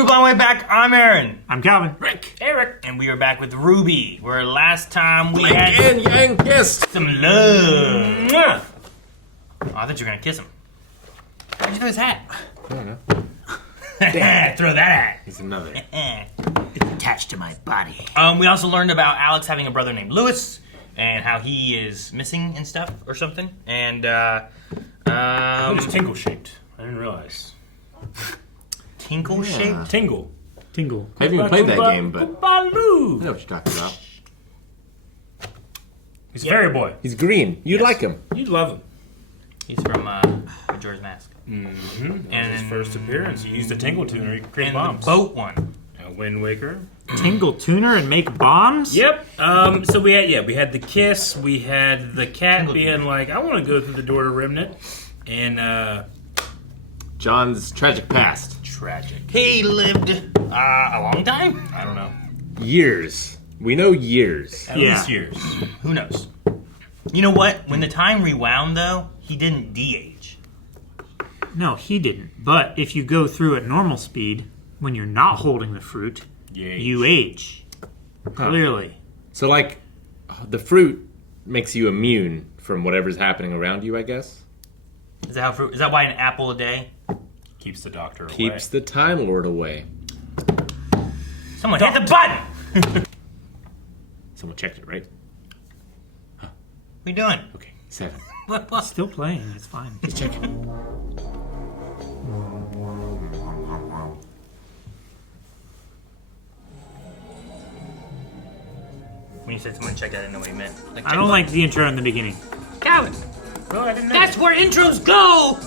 RWBY on the way back. I'm Aaron. I'm Calvin. Rick. Eric. And we are back with RWBY, where last time we Blink had and yank, yes. some love. Oh, I thought you were going to kiss him. Why'd you throw his hat? I don't know. Throw that hat. He's another. It's attached to my body. We also learned about Alex having a brother named Lewis and how he is missing and stuff or something. And It's tingle-shaped. I didn't realize. Tingle-shaped? Tingle. Tingle. I haven't even played that game, but I Baloo. know what you're talking about. He's a fairy boy. He's green. You'd like him. You'd love him. He's from Majora's Mask. Mm-hmm. And his first appearance, he used a tingle tuner. He created And bombs. the boat one. Wind Waker. Tingle tuner and make bombs? Yep. So we had the kiss. We had the cat being like, I want to go through the door to Remnant. And John's tragic past. tragic. He lived a long time? I don't know. Years. We know years. At Yeah. least years. Who knows? You know what? When the time rewound, though, he didn't de-age. No, he didn't. But if you go through at normal speed, when you're not holding the fruit, you age. Clearly. So, like, the fruit makes you immune from whatever's happening around you, I guess? Is that why an apple a day? Keeps the doctor away. Keeps the Time Lord away. Someone hit the button! Someone checked it, right? What are you doing? Okay, 7. What? Still playing. It's fine. Just check it. When you said someone checked, I didn't know what you meant. Like, I don't like the intro in the beginning. Calvin! Well, I didn't know. That's where intros go!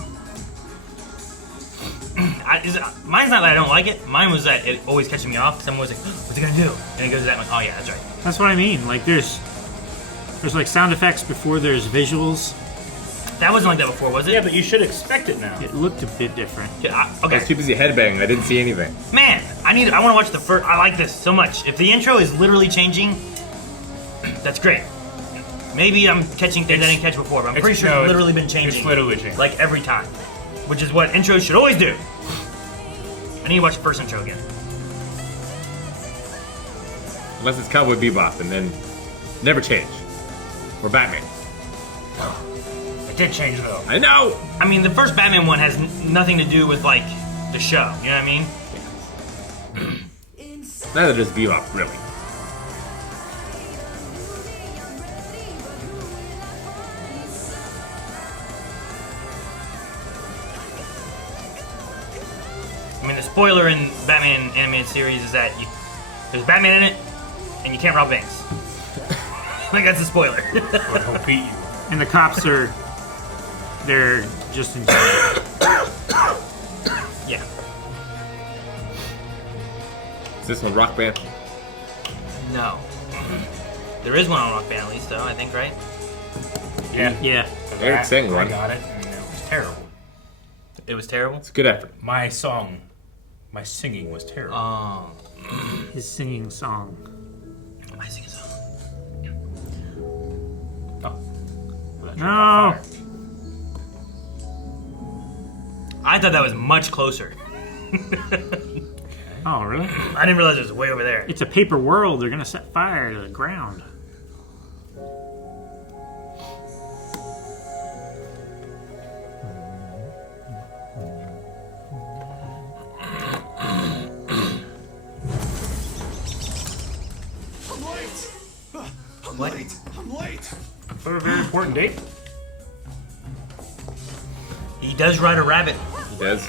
Mine's not that I don't like it. Mine was that it always catches me off. Someone was like, what's he gonna do? And it goes to that, I'm like, oh yeah, that's right. That's what I mean. Like, there's like sound effects before there's visuals. That wasn't like that before, was it? Yeah, but you should expect it now. It looked a bit different. Yeah, I was okay. too busy headbanging. I didn't see anything. Man, I want to watch the first. I like this so much. If the intro is literally changing, that's great. Maybe I'm catching things I didn't catch before, but I'm pretty sure it's literally been changing. It's literally changing. Like every time. Which is what intros should always do. I need to watch the first intro again. Unless it's Cowboy Bebop, and then never change. Or Batman. It did change, though. I know! I mean, the first Batman one has nothing to do with, like, the show. You know what I mean? Neither does Bebop, really. I mean, the spoiler in Batman animated series is that there's Batman in it, and you can't rob banks. Like, that's a spoiler. But he'll beat you. And the cops they're just in Yeah. Is this one Rock Band? No. There is one on Rock Band, at least, though, I think, right? Yeah. Yeah. For Eric that, sang one. I got it, and it was terrible. It was terrible? It's a good effort. My singing was terrible. Oh. His singing song. I sing a song. Oh. Well, that No. fire. I thought that was much closer. Oh, really? I didn't realize it was way over there. It's a paper world. They're gonna set fire to the ground. I'm late. For a very important date. He does ride a rabbit. He does.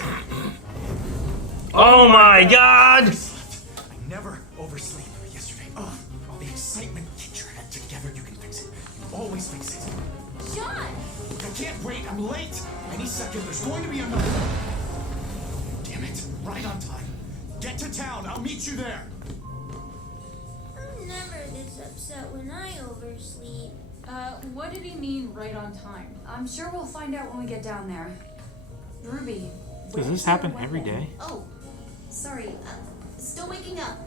Oh my god! I never oversleep. Yesterday, all the excitement. Get your head together. You can fix it. You always fix it. John! I can't wait. I'm late. Any second, there's going to be another. Damn it. Right on time. Get to town. I'll meet you there. I'm never this upset when I oversleep. What did he mean right on time? I'm sure we'll find out when we get down there. Ruby. Does this happen every day? Oh, sorry. Still waking up.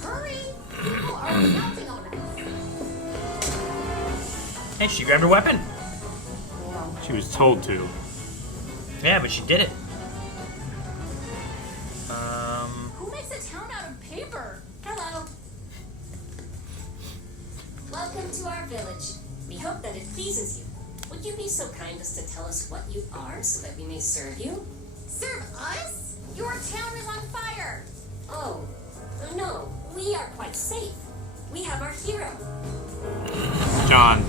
Hurry! People are counting on us. Hey, she grabbed her weapon. She was told to. Yeah, but she did it. Who makes out of paper. Hello. Welcome to our village. We hope that it pleases you. Would you be so kind as to tell us what you are so that we may serve you? Serve us? Your town is on fire. Oh, no. We are quite safe. We have our hero. John.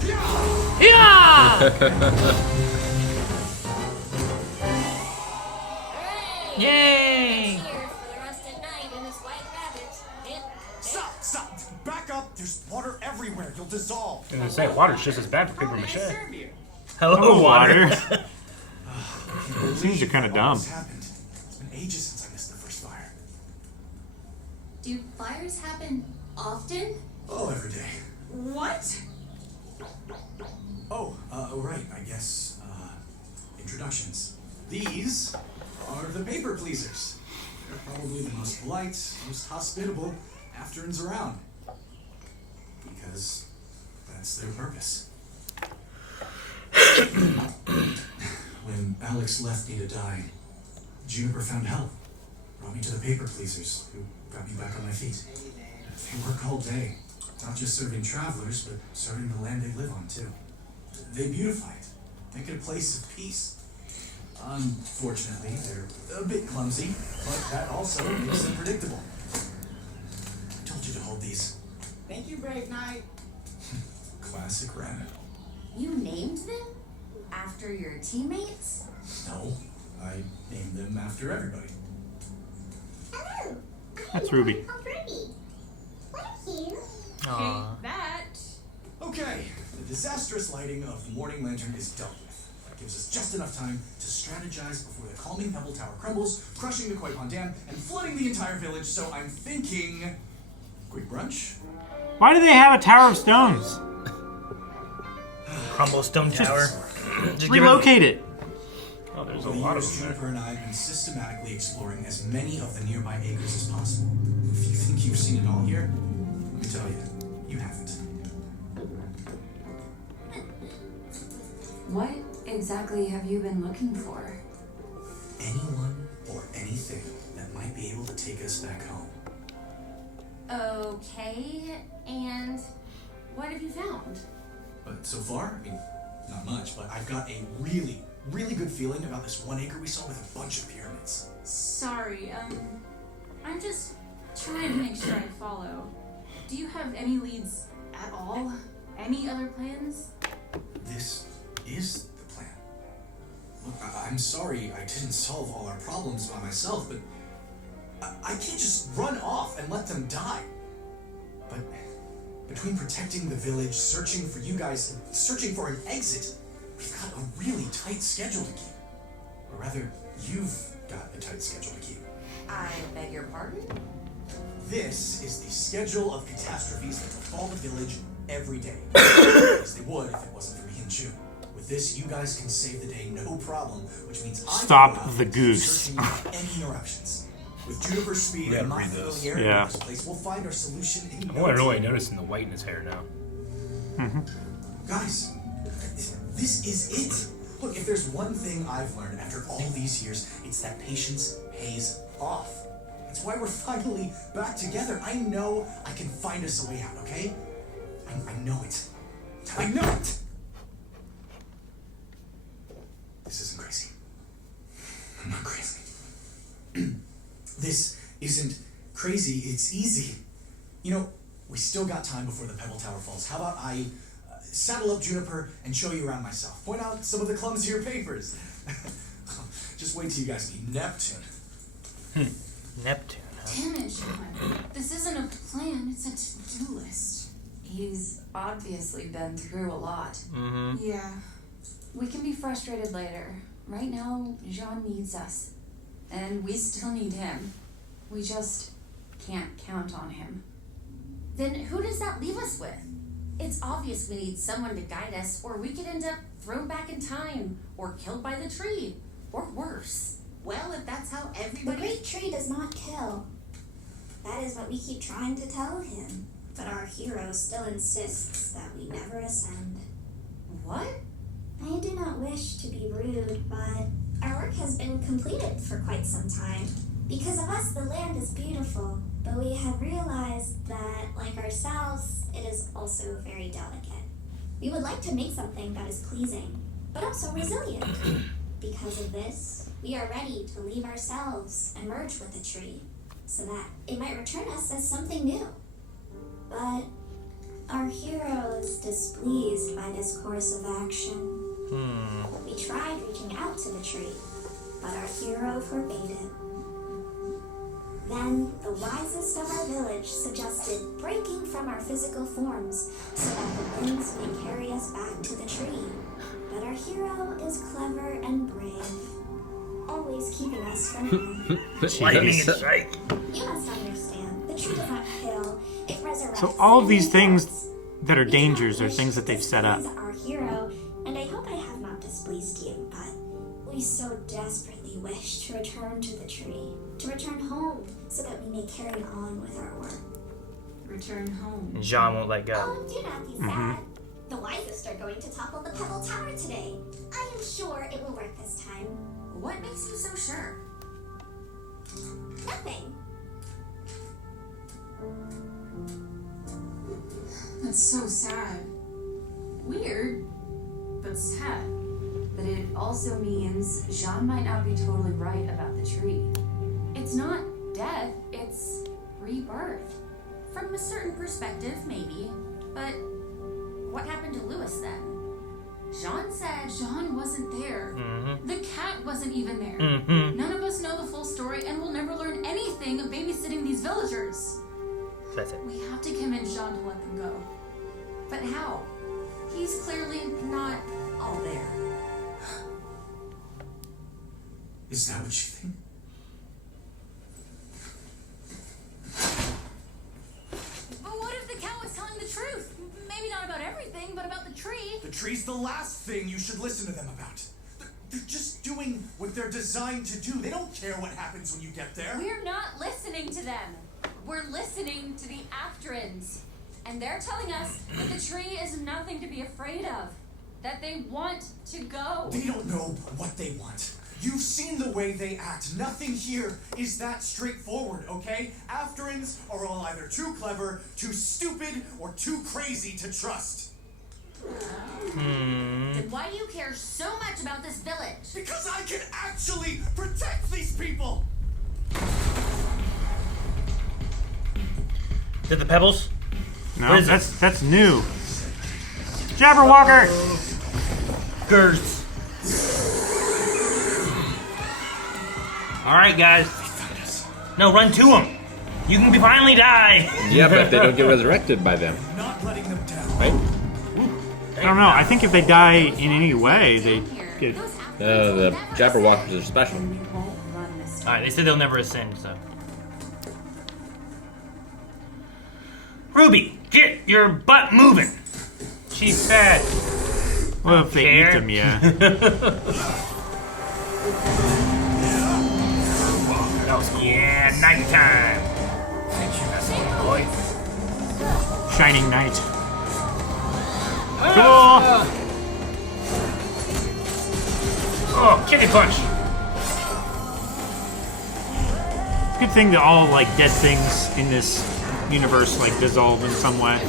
Hooray! Yay! Cheers for the rusted knight and his white rabbit. Hip, Stop! Stop! Back up! There's water everywhere. You'll dissolve. I was gonna say, water's just as bad for paper mache. Hello, water. These are kind of dumb. What's happened? It's been ages since I missed the first fire. Do fires happen often? Oh, every day. What? Oh, right, I guess, introductions. These are the paper pleasers. They're probably the most polite, most hospitable afterns around. Because that's their purpose. When Alex left me to die, Juniper found help. Brought me to the paper pleasers, who got me back on my feet. They work all day. Not just serving travelers, but serving the land they live on, too. They beautify it, make it a place of peace. Unfortunately, they're a bit clumsy, but that also makes them predictable. I told you to hold these. Thank you, Brave Knight. Classic rabbit. You named them? After your teammates? No, I named them after everybody. Hello. That's Ruby. How pretty. Thank you. Aw. Take that. Okay, the disastrous lighting of the morning lantern is dealt with. That gives us just enough time to strategize before the calming Pebble Tower crumbles, crushing the Koi Pond Dam, and flooding the entire village, so I'm thinking... quick brunch? Why do they have a Tower of Stones? Crumble stone tower. Just give Relocate it. Oh, there's a Over the lot of years, them there. Juniper and I have been systematically exploring as many of the nearby acres as possible. If you think you've seen it all here, let me tell you, you haven't. What exactly have you been looking for? Anyone or anything that might be able to take us back home. Okay, and what have you found? But so far, I mean, not much, but I've got a really, really good feeling about this 1 acre we saw with a bunch of pyramids. Sorry, I'm just trying to make sure I follow. Do you have any leads at all? Any other plans? This is the plan. Look, I'm sorry I didn't solve all our problems by myself, but I can't just run off and let them die. But between protecting the village, searching for you guys, and searching for an exit, we've got a really tight schedule to keep. Or rather, you've got a tight schedule to keep. I beg your pardon? This is the schedule of catastrophes that befall the village every day. As they would if it wasn't for me and June. With this, you guys can save the day no problem, which means I Stop can go out the goose. searching for any interruptions. With Juniper's speed Yeah, and my read those. familiarity Yeah. with this place, we'll find our solution in I'm no really time. noticing the white in his hair now. Guys, this is it. Look, if there's one thing I've learned after all these years, it's that patience pays off. That's why we're finally back together. I know I can find us a way out, okay? I know it. I know it! This isn't crazy. I'm not crazy. This isn't crazy, it's easy. You know, we still got time before the Pebble Tower falls. How about I saddle up Juniper and show you around myself? Point out some of the clumsier papers. Just wait till you guys meet Neptune. Neptune, huh? Damn it, Sean. This isn't a plan, it's a to-do list. He's obviously been through a lot. Mm-hmm. Yeah. We can be frustrated later. Right now, Jean needs us. And we still need him. We just can't count on him. Then who does that leave us with? It's obvious we need someone to guide us, or we could end up thrown back in time, or killed by the tree, or worse. Well, if that's how The everybody... great tree does not kill. That is what we keep trying to tell him. But our hero still insists that we never ascend. What? I do not wish to be rude, but our work has been completed for quite some time. Because of us, the land is beautiful, but we have realized that, like ourselves, it is also very delicate. We would like to make something that is pleasing, but also resilient. Because of this, we are ready to leave ourselves and merge with the tree, so that it might return us as something new. But our hero is displeased by this course of action. We tried reaching out to the tree, but our hero forbade it. Then, the wisest of our village suggested breaking from our physical forms so that the winds may carry us back to the tree. But our hero is clever and brave, always keeping us from harm. Lightning and strike. You must understand, the tree does not kill, it resurrects. So all of these and things rewards. that are We dangers cannot are things that they've set up. displease our hero, and I hope I have not displeased you, but we so desperately wish to return to the tree, to return home, so that we may carry on with our work. Return home. And Jean won't let go. Oh, do not be sad. The wisest are going to topple the Pebble Tower today. I am sure it will work this time. What makes you so sure? Nothing. That's so sad. Weird, but sad. But it also means Jean might not be totally right about the tree. It's not death, it's rebirth. From a certain perspective, maybe. But what happened to Lewis then? Jean said... Jean wasn't there. The cat wasn't even there. None of us know the full story and we'll never learn anything of babysitting these villagers. That's it. We have to convince Jean to let them go. But how? He's clearly not all there. Is that what you think? But what if the cow is telling the truth? Maybe not about everything, but about the tree. The tree's the last thing you should listen to them about. They're just doing what they're designed to do. They don't care what happens when you get there. We're not listening to them. We're listening to the Afterins. And they're telling us that the tree is nothing to be afraid of. That they want to go. They don't know what they want. You've seen the way they act. Nothing here is that straightforward, okay? Afterins are all either too clever, too stupid, or too crazy to trust. Then why do you care so much about this village? Because I can actually protect these people! Is it the pebbles? No, What is that's new. Jabberwocker! Gers. Alright, guys. No, run to them. You can finally die. Yeah, but they don't get resurrected by them. Not letting them down. Right? I don't know. I think if they die in any way, they get. The Jabberwockers are special. We won't run this time. Alright, they said they'll never ascend, so. Ruby, get your butt moving. She's fat. Well, if they care. eat them, yeah. Yeah, nighttime. Boy. Shining Knight. Cool. Oh, kitty punch. It's a good thing that all like dead things in this universe like dissolve in some way.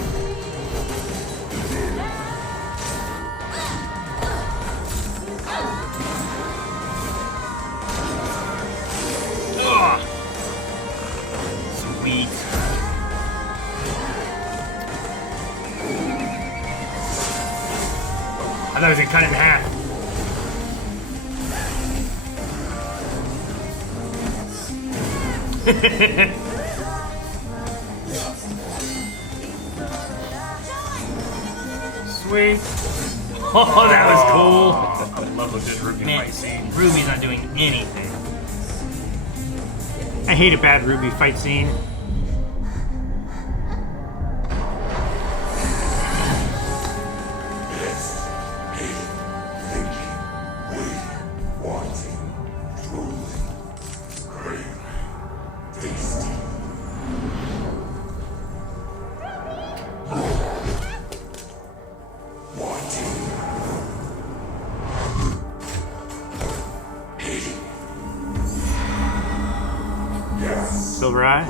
Oh, sweet. I thought I was gonna cut it in half. Sweet. Oh, that was cool. I love a good RWBY Man, fight scene. Ruby's not doing anything. I hate a bad RWBY fight scene. try.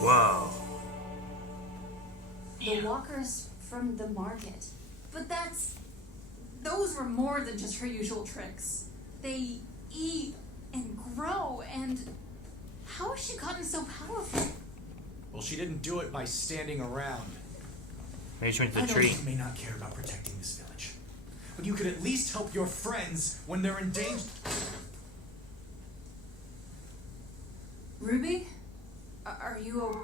Whoa. The walkers from the market. But those were more than just her usual tricks. They eat and grow, and how has she gotten so powerful? Well, she didn't do it by standing around. Maybe she went to I the know tree. you may not care about protecting this village, but you could at least help your friends when they're in danger. Ruby? Are you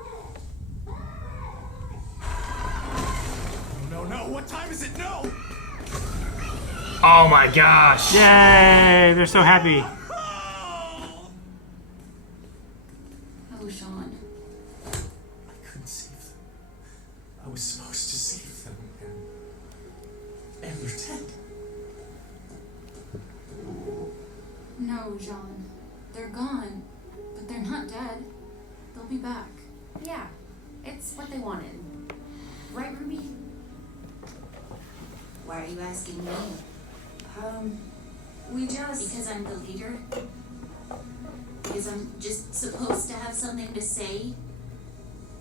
No, what time is it? No! Oh my gosh. Yay! They're so happy. Oh, Sean. I couldn't save them. I was supposed to save them, and they're dead. No, Jean. They're gone, but they're not dead. They'll be back. Yeah, it's what they wanted. Right, Ruby? Why are you asking me? We just... Because I'm the leader? Because I'm just supposed to have something to say?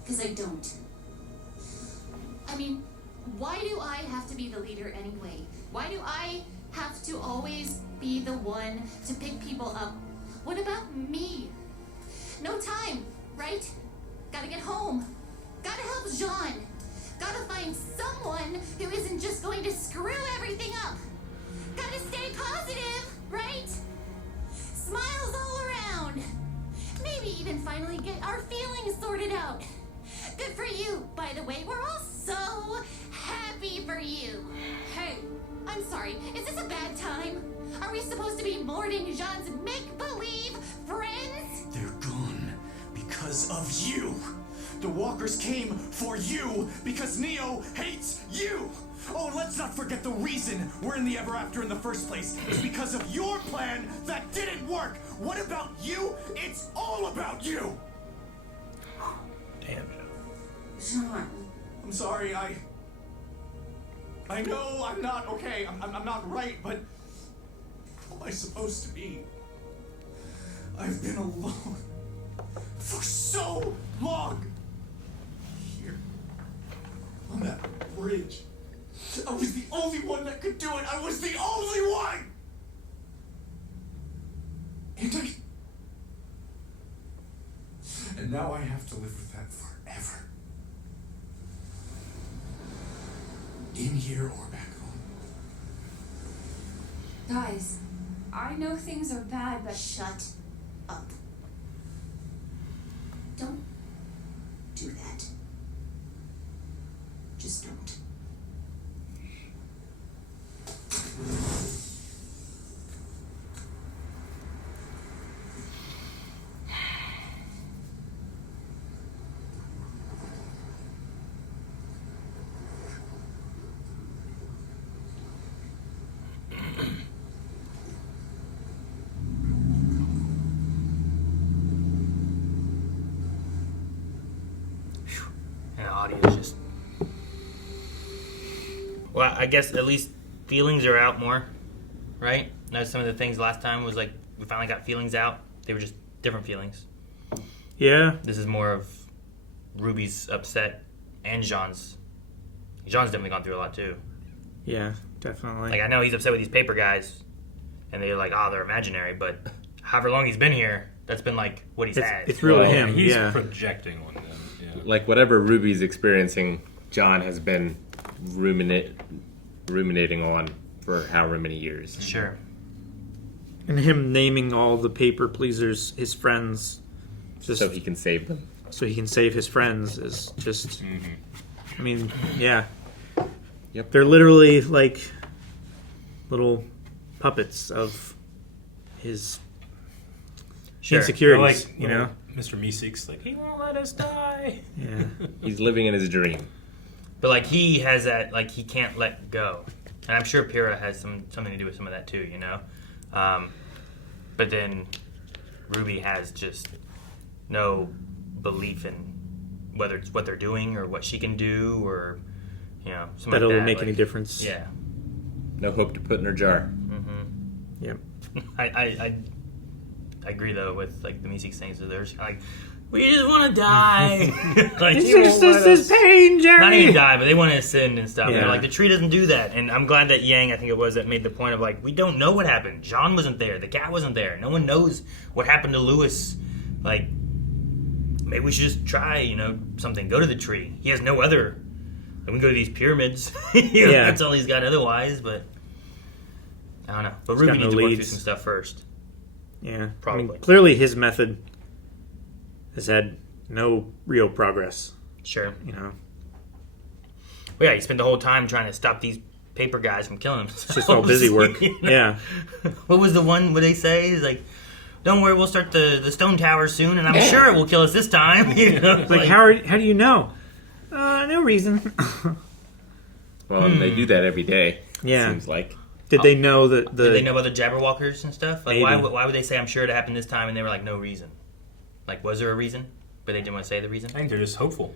Because I don't. I mean, why do I have to be the leader anyway? Why do I have to always be the one to pick people up? What about me? No time, right? Gotta get home. Gotta help Jean. Gotta find someone who isn't just going to screw everything up. Gotta stay positive, right? Smiles all around. Maybe even finally get our feelings sorted out. Good for you, by the way. We're all so happy for you. Hey, I'm sorry. Is this a bad time? Are we supposed to be mourning Jean's make-believe friends? They're gone because of you. The walkers came for you because Neo hates you. Oh, and let's not forget the reason we're in the Ever After in the first place is because of your plan that didn't work. What about you? It's all about you. Damn. Jean. I'm sorry, I know I'm not okay. I'm not right, but who am I supposed to be? I've been alone for so long. Here, on that bridge, I was the only one that could do it. I was the only one. And now I have to live with that forever. In here or back home. Guys, I know things are bad, but Shut up. Don't do that. Just don't. And the audio is just... Well, I guess at least feelings are out more, right? That's some of the things last time was like, we finally got feelings out. They were just different feelings. Yeah. This is more of Ruby's upset and Jean's. Jean's definitely gone through a lot too. Yeah, definitely. Like, I know he's upset with these paper guys, and they're like, oh, they're imaginary, but however long he's been here, that's been like what he's had. It's really Well, him. He's Yeah. projecting on them. Yeah. Like whatever Ruby's experiencing, John has been ruminating on for however many years. Sure. And him naming all the paper pleasers his friends, just So he can save them. so he can save his friends, is just. I mean, yeah. Yep. They're literally like little puppets of his Sure. insecurities. They're like you know. Mr. Meeseeks, like, he won't let us die. Yeah. He's living in his dream. But like he has that, like he can't let go, and I'm sure Pyrrha has something to do with some of that too, you know. But then Ruby has just no belief in whether it's what they're doing or what she can do, or something That'll like that. make any difference. Yeah. No hope to put in her jar. Mm-hmm. Yep. I agree though with like the music things. So there's like, we just want to die. Like, it's just this pain, Jerry. Not even die, but they want to ascend and stuff. Yeah. They're like, the tree doesn't do that. And I'm glad that Yang, I think it was, that made the point of like, we don't know what happened. Jean wasn't there. The cat wasn't there. No one knows what happened to Louis. Like, maybe we should just try, something. Go to the tree. He has no other. We can go to these pyramids. Yeah. That's all he's got otherwise. But I don't know. But Ruby needs to work through some stuff first. Yeah, Probably. I mean, clearly his method has had no real progress. Sure. Well, yeah, he spent the whole time trying to stop these paper guys from killing themselves. It's just all busy work. Yeah. What was the one where they say? It's like, don't worry, we'll start the stone tower soon, and I'm sure it will kill us this time. It's like, how do you know? No reason. Well, they do that every day. Yeah. Seems like. Did they know that Did they know about the Jabberwockers and stuff? Like, Maybe. why would they say I'm sure it happened this time, and they were like, no reason? Like, was there a reason? But they didn't want to say the reason? I think they're just hopeful.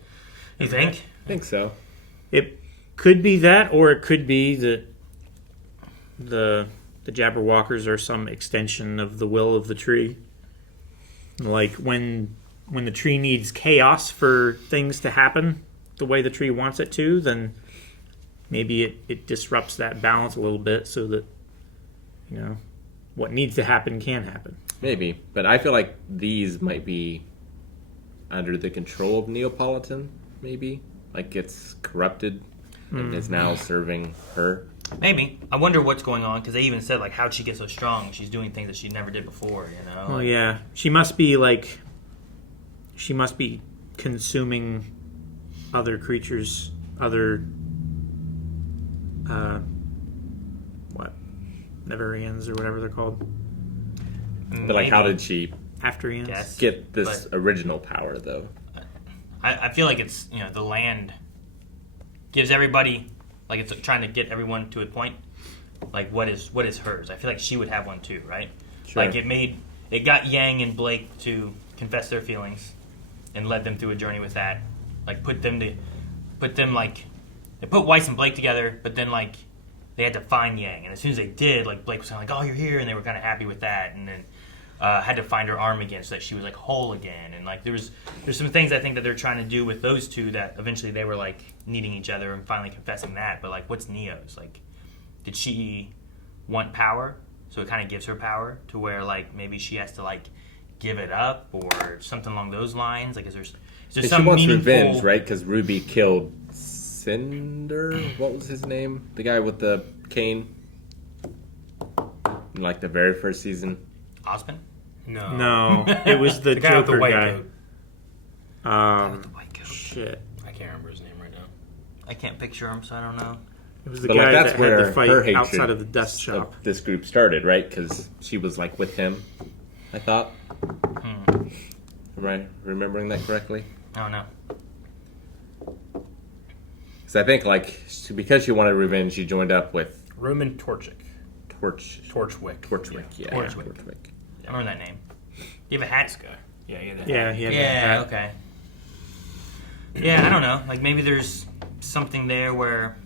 You think? I think so. It could be that, or it could be that the Jabberwockers are some extension of the will of the tree. Like when the tree needs chaos for things to happen the way the tree wants it to, then maybe it disrupts that balance a little bit so that what needs to happen can happen. Maybe, but I feel like these might be under the control of Neapolitan, maybe. Like it's corrupted and is now serving her. Maybe. I wonder what's going on, because they even said, like, how'd she get so strong? She's doing things that she never did before, Oh, yeah. She must be consuming other creatures, other, Neverians or whatever they're called. But, like, how did she Afterians? get this original power, though? I feel like it's, the land gives everybody, like, it's trying to get everyone to a point. Like, what is hers? I feel like she would have one too, right? Sure. Like, it got Yang and Blake to confess their feelings and led them through a journey with that. Like, they put Weiss and Blake together, but then, like, they had to find Yang. And as soon as they did, like, Blake was kind of like, oh, you're here, and they were kind of happy with that. And then had to find her arm again so that she was, like, whole again. And, like, there's some things I think that they're trying to do with those two that eventually they were, like, needing each other and finally confessing that. But, like, what's Neo's? Like, did she want power? So it kind of gives her power to where, like, maybe she has to, like, give it up or something along those lines. Like, is there some she wants meaningful... revenge, right? Because Ruby killed Cinder? What was his name? The guy with the cane? In, like, the very first season. Osmond? No, it was the guy with the Joker white guy. coat. With the white coat. Shit. I can't remember his name right now. I can't picture him, so I don't know. It was the But, guy like, that's that where had the her fight hatred outside of the dust shop. of this group started, right? Because she was, like, with him, I thought. Am I remembering that correctly? I don't know. Because I think, like, because she wanted revenge, she joined up with Roman Torchic. Torchwick, yeah. Torchwick. I remember that name. You have a hat? Guy. Yeah, he had that. Yeah, he had Yeah, that. okay. Yeah, I don't know. Like, maybe there's something there where,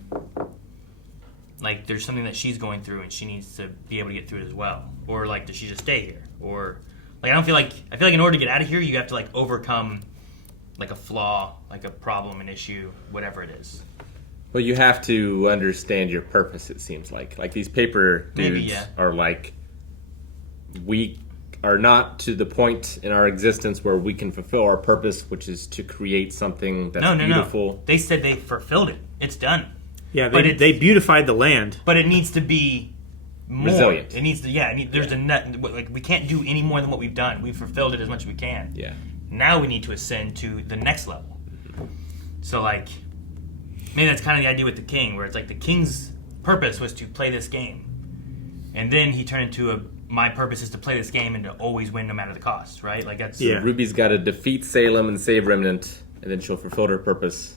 like, there's something that she's going through and she needs to be able to get through it as well. Or, like, does she just stay here? Or, like, I feel like in order to get out of here, you have to, like, overcome, like, a flaw, like a problem, an issue, whatever it is. Well, you have to understand your purpose, it seems like. Like, these paper dudes Maybe, yeah. are like, we are not to the point in our existence where we can fulfill our purpose, which is to create something that's beautiful. No. They said they fulfilled it. It's done. Yeah, they beautified the land. But it needs to be more. Resilient. It needs to, there's a net, like, we can't do any more than what we've done. We've fulfilled it as much as we can. Yeah. Now we need to ascend to the next level. So, like, maybe that's kind of the idea with the king, where it's like the king's purpose was to play this game. And then he turned into my purpose is to play this game and to always win no matter the cost, right? Like that's Ruby's got to defeat Salem and save Remnant, and then she'll fulfill her purpose,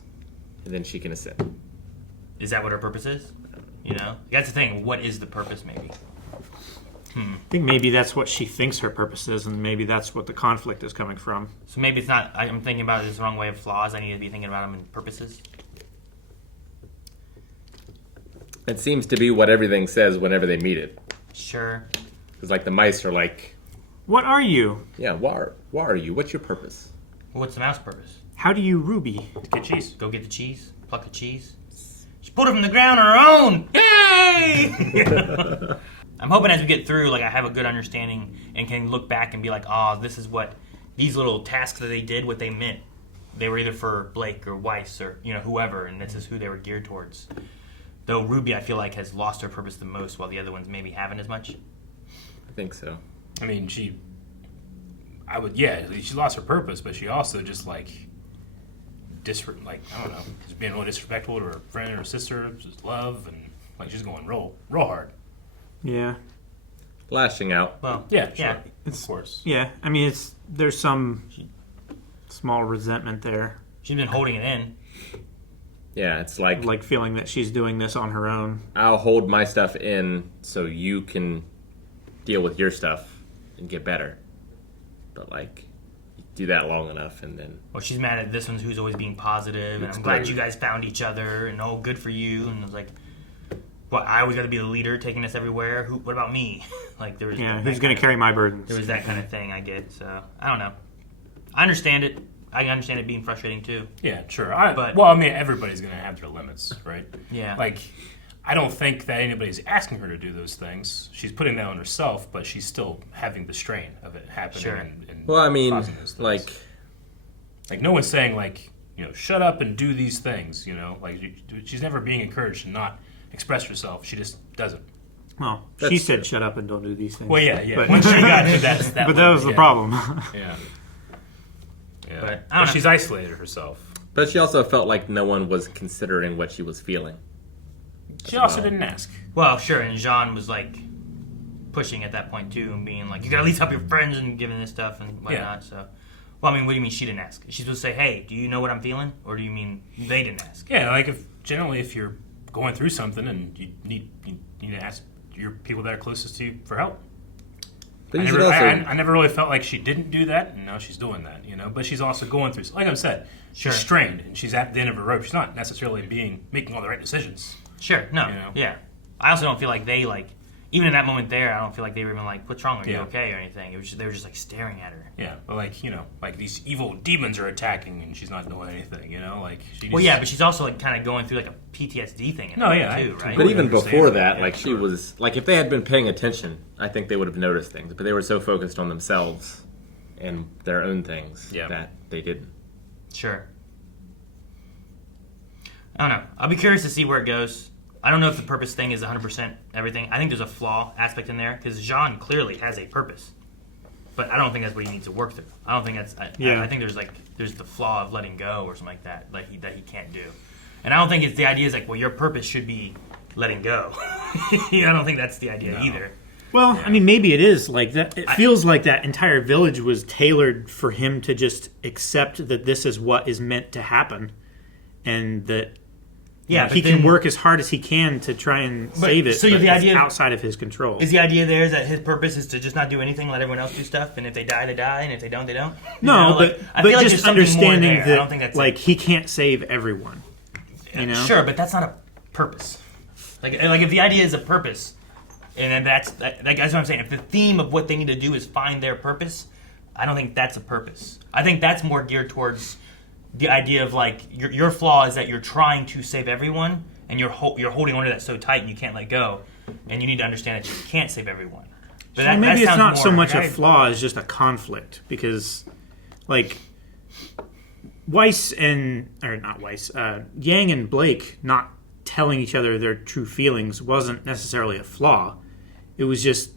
and then she can ascend. Is that what her purpose is? You know, that's the thing. What is the purpose? Maybe. I think maybe that's what she thinks her purpose is, and maybe that's what the conflict is coming from. So maybe it's not. I'm thinking about it as the wrong way of flaws. I need to be thinking about them in purposes. It seems to be what everything says whenever they meet it. Sure. Because like the mice are like, What are you? yeah, why are you? What's your purpose? What's the mouse purpose? How do you Ruby? Get cheese. Go get the cheese. Pluck the cheese. She pulled it from the ground on her own. Yay! I'm hoping as we get through, like I have a good understanding and can look back and be like, oh, this is what these little tasks that they did, what they meant. They were either for Blake or Weiss or whoever, and this is who they were geared towards. Though Ruby, I feel like, has lost her purpose the most, while the other ones maybe haven't as much. I think so. I mean, she lost her purpose, but she also just I don't know, just being really disrespectful to her friend or her sister, just love, and like she's going real hard. Yeah. Lashing out. Well, Yeah, sure. yeah. Of course. Yeah, I mean, there's some small resentment there. She's been holding it in. Yeah, it's like feeling that she's doing this on her own. I'll hold my stuff in so you can deal with your stuff and get better. But like, you do that long enough and then... Well, she's mad at this one who's always being positive, and I'm glad you guys found each other, and oh, good for you. And I was like, what, I always got to be the leader, taking us everywhere? What about me? Like, there was who's going to carry my burdens? There was that kind of thing I get, so I don't know. I understand it. I understand it being frustrating too. Yeah, sure. But everybody's going to have their limits, right? Yeah. Like, I don't think that anybody's asking her to do those things. She's putting that on herself, but she's still having the strain of it happening. Sure. And Well, I mean, causing those things. like no one's saying shut up and do these things. She's never being encouraged to not express herself. She just doesn't. Well, That's she said true. shut up and don't do these things. Well, yeah. But, Once she got to that but that was the problem. Yeah. Yeah. But, I don't But know. she's isolated herself. But she also felt like no one was considering what she was feeling. She also didn't ask. Well, sure, and Jean was like pushing at that point too, and being like, "You gotta at least help your friends," and giving this stuff and whatnot. Yeah. So, well, I mean, what do you mean she didn't ask? She's supposed to say, "Hey, do you know what I'm feeling?" Or do you mean they didn't ask? Yeah, like if you're going through something and you need to ask your people that are closest to you for help. But I you never, should also... I never really felt like she didn't do that, and now she's doing that, But she's also going through, like I said, Sure. she's strained, and she's at the end of her rope. She's not necessarily making all the right decisions. Sure, no, You know? yeah. I also don't feel like they even in that moment there. I don't feel like they were even like, "What's wrong? Are you Yeah. okay?" or anything. It was they were just like staring at her. Yeah, but like these evil demons are attacking, and she's not doing anything, Like she. Well, yeah, but she's also like kind of going through like a PTSD thing. In No, it, yeah, too, I right? totally But even understand before that, that, yeah, she was... Like, if they had been paying attention, I think they would have noticed things. But they were so focused on themselves and their own things Yeah. that they didn't. Sure. I don't know. I'll be curious to see where it goes. I don't know if the purpose thing is 100% everything. I think there's a flaw aspect in there because Jean clearly has a purpose, but I don't think that's what he needs to work through. I don't think that's. I think there's the flaw of letting go or something like that, that he can't do. And I don't think it's the idea is like, well, your purpose should be letting go. I don't think that's the idea either. Well, I mean, maybe it is like that. It feels like that entire village was tailored for him to just accept that this is what is meant to happen, and that he can work as hard as he can to try and save it. So but the it's idea outside of his control. Is the idea there is that his purpose is to just not do anything, let everyone else do stuff, and if they die, they die, and if they don't, they don't? No, I but feel like just there's something more understanding there. that I don't think that's like he can't save everyone. Sure, but that's not a purpose. Like if the idea is a purpose, and then that's what I'm saying. If the theme of what they need to do is find their purpose, I don't think that's a purpose. I think that's more geared towards the idea of like your flaw is that you're trying to save everyone, and you're holding onto that so tight and you can't let go, and you need to understand that you can't save everyone. But So maybe it's sounds not so more- much a flaw as just a conflict because, like, Yang and Blake not telling each other their true feelings wasn't necessarily a flaw. It was just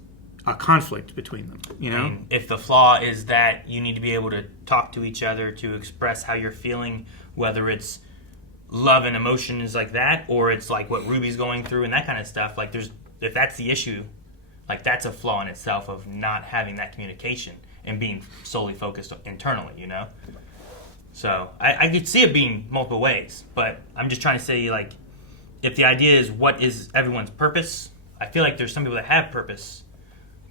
a conflict between them, I mean, if the flaw is that you need to be able to talk to each other to express how you're feeling, whether it's love and emotions like that, or it's like what Ruby's going through and that kind of stuff. Like, if that's the issue, Like, that's a flaw in itself of not having that communication and being solely focused internally, you know? So I could see it being multiple ways, but I'm just trying to say, like, if the idea is what is everyone's purpose, I feel like there's some people that have purpose.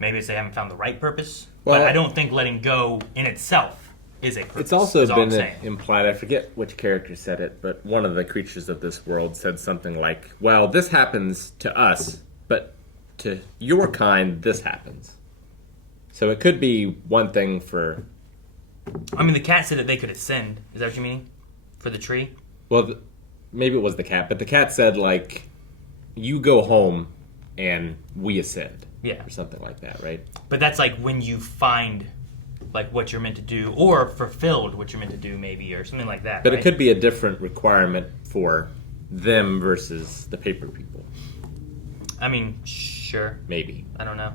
Maybe it's they haven't found the right purpose, Well, but I don't think letting go in itself is a purpose. It's also is all I'm been saying. implied, I forget which character said it, but one of the creatures of this world said something like, well, this happens to us, but to your kind, this happens. So it could be one thing for... I mean, the cat said that they could ascend. Is that what you mean? For the tree? Well, maybe it was the cat, but the cat said, like, you go home and we ascend. Yeah. Or something like that, right? But that's like when you find like what you're meant to do, or fulfilled what you're meant to do, maybe, or something like that. But right? it could be a different requirement for them versus the paper people. I mean, sure. Maybe. I don't know.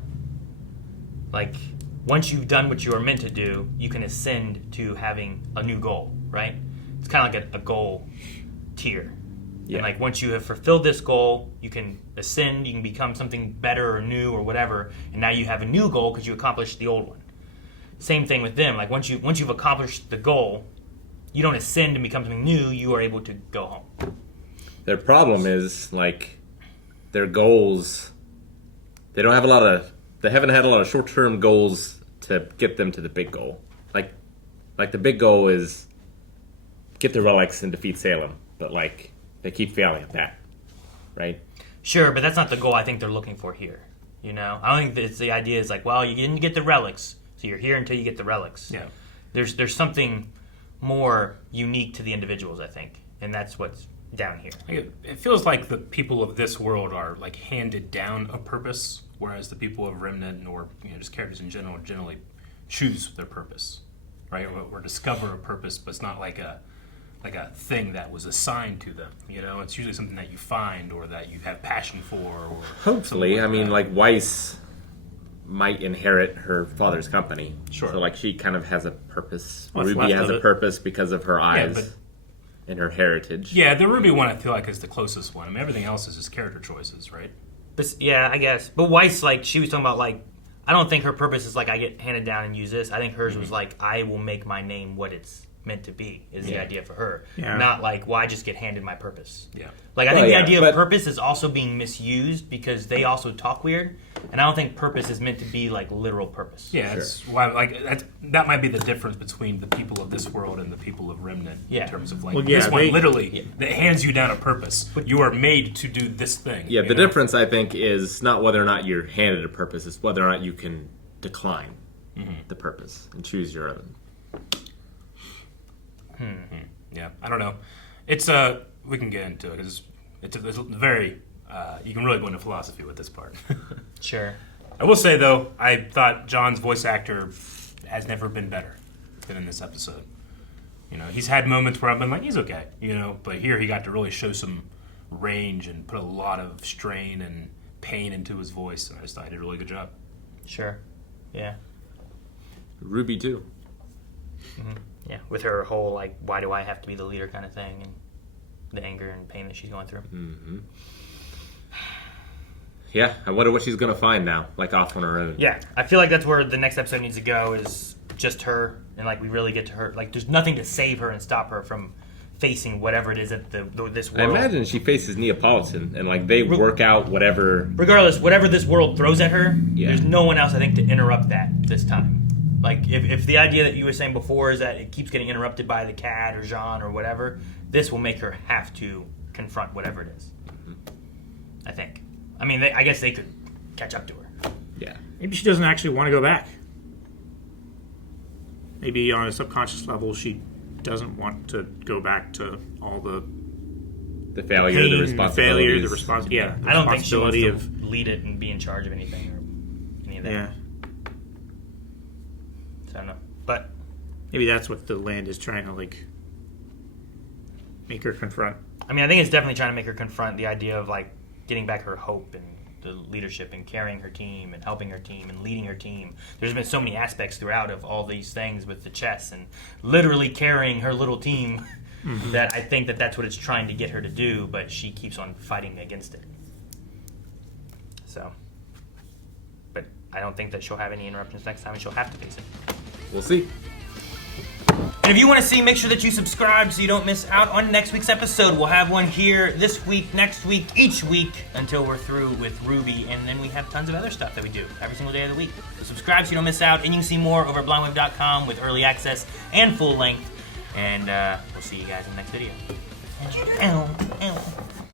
Like, once you've done what you are meant to do, you can ascend to having a new goal, right? It's kind of like a goal tier. Yeah. And like once you have fulfilled this goal, you can ascend, you can become something better or new or whatever, and now you have a new goal because you accomplished the old one. Same thing with them. Like once you've accomplished the goal, you don't ascend and become something new, you are able to go home. Their problem is, like, their goals, they haven't had a lot of short-term goals to get them to the big goal. Like the big goal is get the relics and defeat Salem, but like they keep failing at that, right? Sure, but that's not the goal I think they're looking for here. You know, I don't think that it's the idea is like, well, you didn't get the relics, so you're here until you get the relics. Yeah. There's something more unique to the individuals, I think, and that's what's down here. It feels like the people of this world are like handed down a purpose, whereas the people of Remnant or just characters in general generally choose their purpose, right? Or discover a purpose, but it's not like a thing that was assigned to them. You know, it's usually something that you find or that you have passion for. Or Hopefully, something I mean, that. like Weiss might inherit her father's company. Sure. So like she kind of has a purpose. What's Ruby left has of a it. purpose because of her eyes but- and her heritage. Yeah, the Ruby one I feel like is the closest one. I mean, everything else is just character choices, right? But yeah, I guess. But Weiss, like, she was talking about, like, I don't think her purpose is like I get handed down and use this. I think hers was like I will make my name what it's meant to be is the idea for her. Yeah. Not like, well, I just get handed my purpose. Yeah. Like, I Well, think yeah, the idea but- of purpose is also being misused because they also talk weird, and I don't think purpose is meant to be like literal purpose. Yeah, it's why that might be the difference between the people of this world and the people of Remnant Yeah. in terms of like Well, yeah, this one they- literally that hands you down a purpose. You are made to do this thing. Yeah, you the know? difference I think is not whether or not you're handed a purpose, it's whether or not you can decline the purpose and choose your own. Yeah, I don't know. It's we can get into it because it's a very you can really go into philosophy with this part. Sure. I will say though, I thought John's voice actor has never been better than in this episode. You know, he's had moments where I've been like, he's okay, you know, but here he got to really show some range and put a lot of strain and pain into his voice, and I just thought he did a really good job. Sure. Yeah. Ruby too. Yeah. With her whole, like, why do I have to be the leader kind of thing, and the anger and pain that she's going through. Yeah, I wonder what she's going to find now, like off on her own. Yeah. I feel like that's where the next episode needs to go is just her, and, like, we really get to her. Like, there's nothing to save her and stop her from facing whatever it is that this I world... imagine she faces Neapolitan, and like they work out whatever. Regardless, whatever this world throws at her, Yeah. there's no one else, I think, to interrupt that this time. Like, if the idea that you were saying before is that it keeps getting interrupted by the cat or Jean or whatever, this will make her have to confront whatever it is. I think. I mean, I guess they could catch up to her. Yeah, Maybe she doesn't actually want to go back. Maybe on a subconscious level, she doesn't want to go back to all the the failure, pain, the the responsibility, failure, the I don't think she wants responsibility to of lead it and be in charge of anything or any of that. yeah. So I don't know. But Maybe that's what the land is trying to like make her confront. I mean, I think it's definitely trying to make her confront the idea of, like, getting back her hope and the leadership and carrying her team and helping her team and leading her team. There's been so many aspects throughout of all these things with the chess and literally carrying her little team that I think that that's what it's trying to get her to do, but she keeps on fighting against it. So, but I don't think that she'll have any interruptions next time, and she'll have to face it. We'll see. And if you want to see, make sure that you subscribe so you don't miss out on next week's episode. We'll have one here this week, next week, each week until we're through with RWBY. And then we have tons of other stuff that we do every single day of the week. So subscribe so you don't miss out. And you can see more over at blindwave.com with early access and full length. And we'll see you guys in the next video.